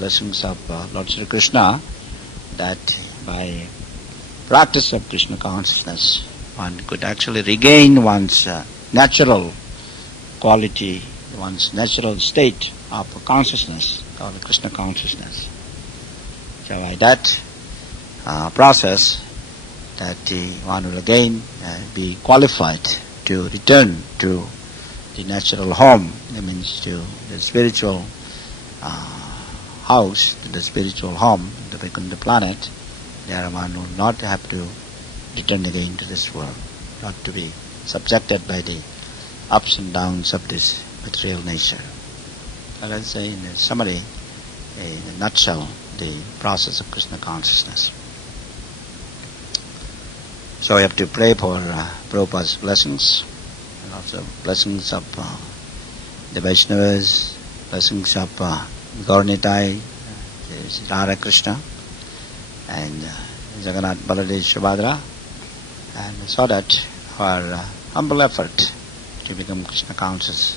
blessings of Lord Sri Krishna, that by practice of Krishna consciousness, one could actually regain one's natural quality, one's natural state of consciousness, called Krishna consciousness. So by that process, that one will again be qualified to return to the natural home, that means to the spiritual house, to the spiritual home, the Vaikuntha planet. There one will not have to return again to this world, not to be subjected by the ups and downs of this material nature. Let's say in a summary, in a nutshell, the process of Krishna consciousness. So we have to pray for Prabhupada's blessings, and also blessings of the Vaishnavas, blessings of Gauranitai, Radha Krishna, and Jagannath Baladev Subhadra, and so that our humble effort to become Krishna conscious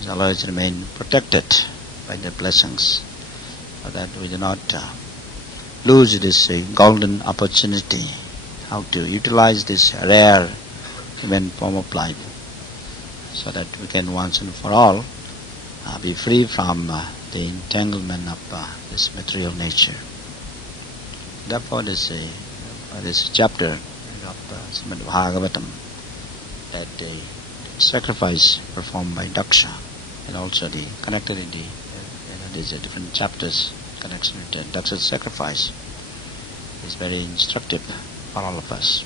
is always remain protected by the blessings, so that we do not lose this golden opportunity, how to utilize this rare human form of life, so that we can once and for all be free from the entanglement of this material nature. Therefore, this chapter of Srimad Bhagavatam, that the sacrifice performed by Daksha, and also the connectivity, these different chapters connection with Daksha's sacrifice, is very instructive for all of us.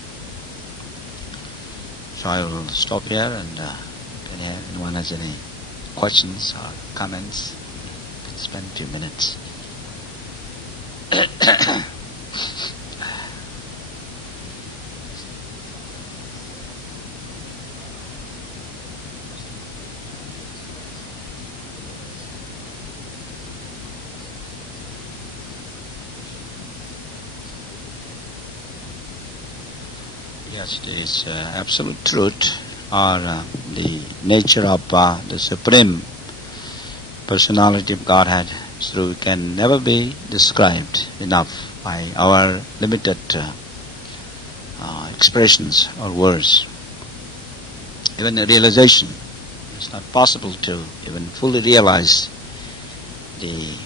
So I will stop here, and if anyone has any questions or comments, we can spend a few minutes. Yes, this absolute truth, or the nature of the Supreme Personality of Godhead, so can never be described enough by our limited expressions or words. Even the realization, it's not possible to even fully realize the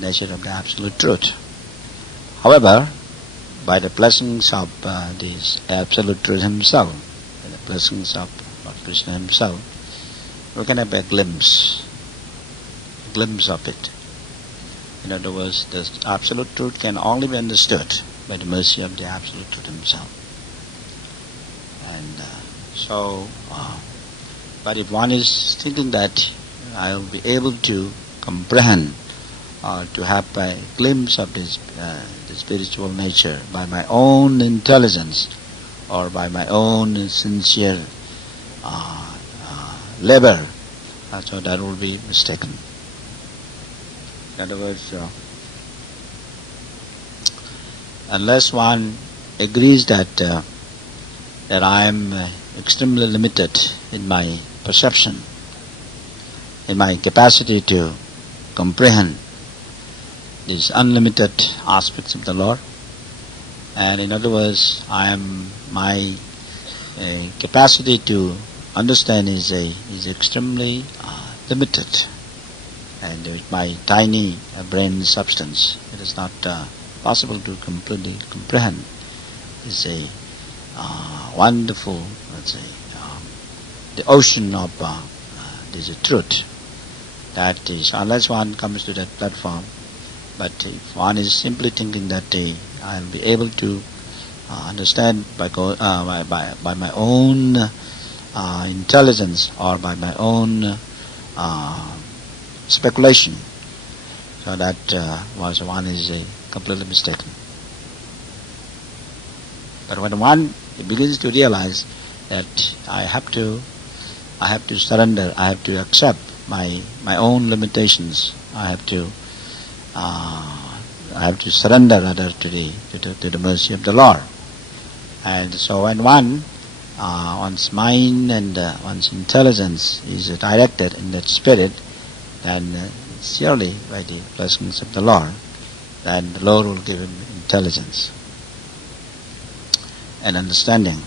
nature of the absolute truth. However, by the blessings of this absolute truth himself, by the blessings of Lord Krishna himself, we can have a glimpse of it. In other words, the absolute truth can only be understood by the mercy of the absolute truth himself. And but if one is thinking that I will be able to comprehend or to have a glimpse of this the spiritual nature by my own intelligence or by my own sincere labor, so that will be mistaken. In other words, unless one agrees that I am extremely limited in my perception, in my capacity to comprehend these unlimited aspects of the Lord, and in other words, my capacity to understand is extremely limited, and with my tiny brain substance, it is not possible to completely comprehend. It's a wonderful, let's say, the ocean of this truth. That is, unless one comes to that platform. But if one is simply thinking that I will be able to understand by my own intelligence or by my own speculation, so that one is completely mistaken. But when one begins to realize that I have to surrender, I have to accept my own limitations, I have to surrender rather to the mercy of the Lord. And so when one's mind and one's intelligence is directed in that spirit, then surely by the blessings of the Lord, then the Lord will give him intelligence and understanding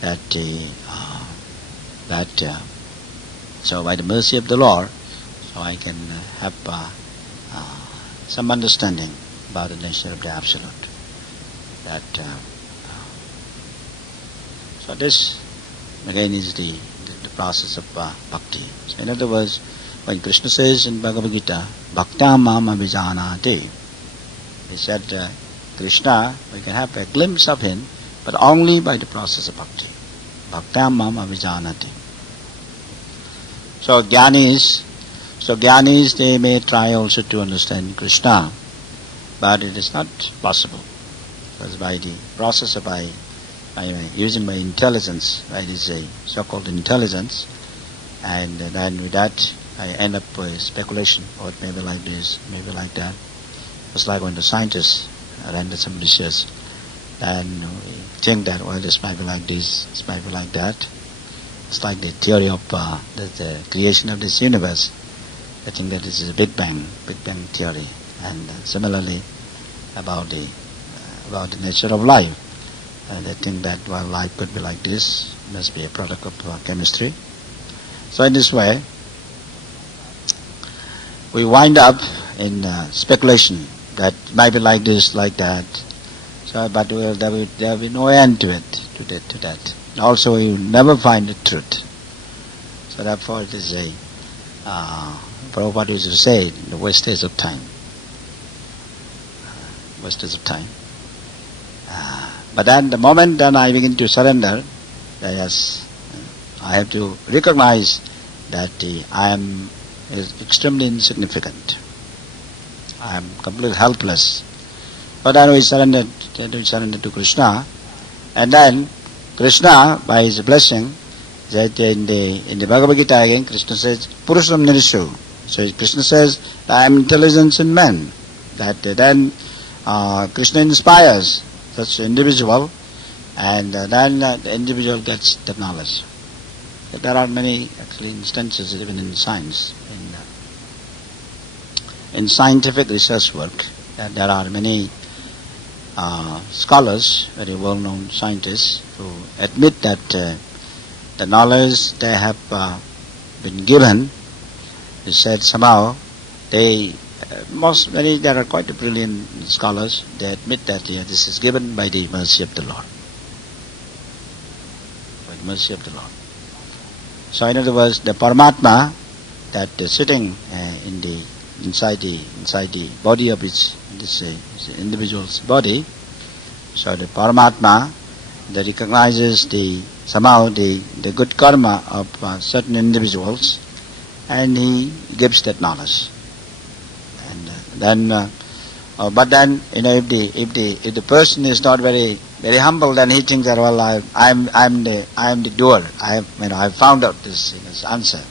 that so by the mercy of the Lord, so I can have some understanding about the nature of the Absolute. So this again is the process of bhakti. So in other words, when Krishna says in Bhagavad Gita, Bhaktam mam abhijanati, he said, Krishna, we can have a glimpse of him, but only by the process of bhakti. Bhaktam mam abhijanati. So jnanis, they may try also to understand Krishna, but it is not possible. Because by the process of using my intelligence, it is a so-called intelligence, and then with that I end up with speculation, or it may be like this, maybe like that. It's like when the scientists render some research, and we think that, well, this might be like this, this might be like that. It's like the theory of the creation of this universe. I think that this is a Big Bang theory, and similarly about the nature of life. They think that, well, life could be like this, must be a product of chemistry. So in this way, we wind up in speculation that it might be like this, like that. So, but there will be no end to it, to that. Also, we will never find the truth. So therefore, it is Prabhupada used to say, the wastage of time. Wastage of time. But then the moment then I begin to surrender, yes, I have to recognize that I am extremely insignificant. I am completely helpless. But then we surrender to Krishna, and then Krishna, by his blessing, that in the Bhagavad Gita again, Krishna says, Purusham Nirishu. So Krishna says, I am intelligence in men. That then Krishna inspires such individual, and then the individual gets the knowledge. There are many actually instances even in science, in scientific research work, that there are many scholars, very well-known scientists, who admit that the knowledge they have been given is said somehow there are quite brilliant scholars. They admit that this is given by the mercy of the Lord. By the mercy of the Lord. So in other words, the Paramatma that is sitting inside the body of this individual's body. So the Paramatma that recognizes somehow the good karma of certain individuals, and he gives that knowledge. And then, but then if the person is not very humble, then he thinks that, well, I am the doer. I have found out this answer.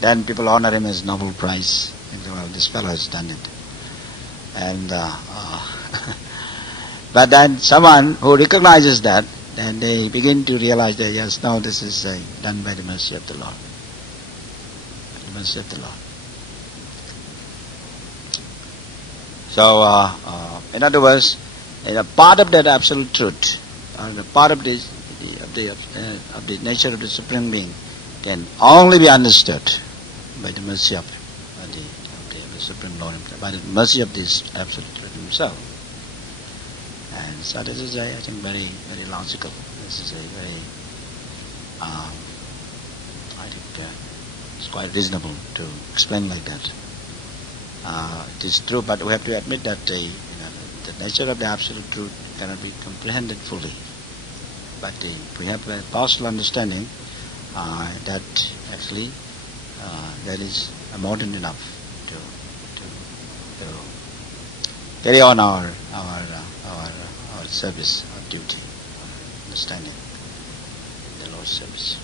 Then people honor him as Nobel Prize. And well, this fellow has done it. And but then someone who recognizes that, then they begin to realize that yes, now this is done by the mercy of the Lord. By the mercy of the Lord. So, in other words, part of that absolute truth, or the part of the nature of the Supreme Being, can only be understood by the mercy of the Supreme Lord Himself, by the mercy of this absolute truth Himself. And so this is, I think, very, very logical. This is a very, I think, it's quite reasonable to explain like that. It is true, but we have to admit that the nature of the absolute truth cannot be comprehended fully. But if we have a partial understanding, that actually that is more than enough to carry on our service, our duty, understanding the Lord's service.